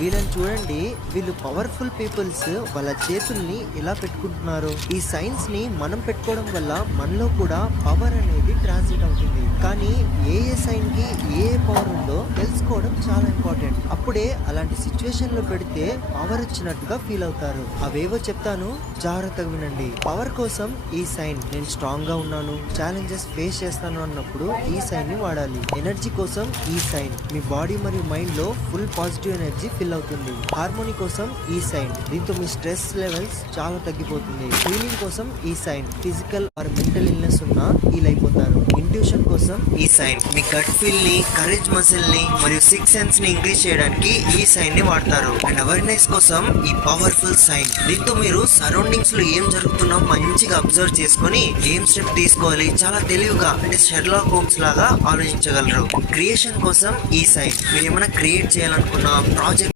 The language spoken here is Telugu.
వీళ్ళని చూడండి, వీళ్ళు పవర్ఫుల్ పీపుల్స్ వాళ్ళ చేతుల్ని ఇలా పెట్టుకుంటున్నారు. ఈ సైన్స్ ని మనం పెట్టుకోవడం వల్ల మనలో కూడా పవర్ అనేది ట్రాన్స్మిట్ అవుతుంది. కానీ ఏ సైన్ కి ఏ పవర్ ఉందో తెలుసుకోవడం చాలా ఇంపార్టెంట్. అప్పుడే అలాంటి సిచ్యువేషన్ లో పెడితే పవర్ వచ్చినట్టుగా ఫీల్ అవుతారు. అవేవో చెప్తాను, జాగ్రత్తగా వినండి. పవర్ కోసం ఈ సైన్, నేను స్ట్రాంగ్ గా ఉన్నాను, ఛాలెంజెస్ ఫేస్ చేస్తాను అన్నప్పుడు ఈ సైన్ ని వాడాలి. ఎనర్జీ కోసం ఈ సైన్, మీ బాడీ మరియు మైండ్ లో ఫుల్ పాజిటివ్ ఎనర్జీ ఫిల్ అవుతుంది. హార్మోనీ కోసం ఈ సైన్, దీంతో మీ స్ట్రెస్ లెవెల్స్ చాలా తగ్గిపోతుంది. హీలింగ్ కోసం ఈ sign, physical are mental illness ఉన్నా హీల్ అయిపోతారు. ఇంట్యూషన్ కోసం ఈ సైన్, మీ గట్ ఫీల్ ని, కరేజ్ మసిల్ ని మరియు సిక్స్ సెన్స్ ని ఇంక్రీజ్ చేయడానికి ఈ సైన్ ని వాడతారు. అండ్ అవేర్నెస్ కోసం ఈ పవర్ఫుల్ సైన్, దీంతో మీరు సరౌండింగ్స్ లో ఏం జరుగుతున్నా మంచిగా అబ్జర్వ్ చేసుకొని ఏం స్టెప్ తీసుకోవాలి చాలా తెలివిగా, అంటే షెర్లాక్ హోమ్స్ లాగా ఆలోచించగలరు. క్రియేషన్ కోసం ఈ సైన్, మీరు ఏమైనా క్రియేట్ చేయాలనుకున్న ప్రాజెక్ట్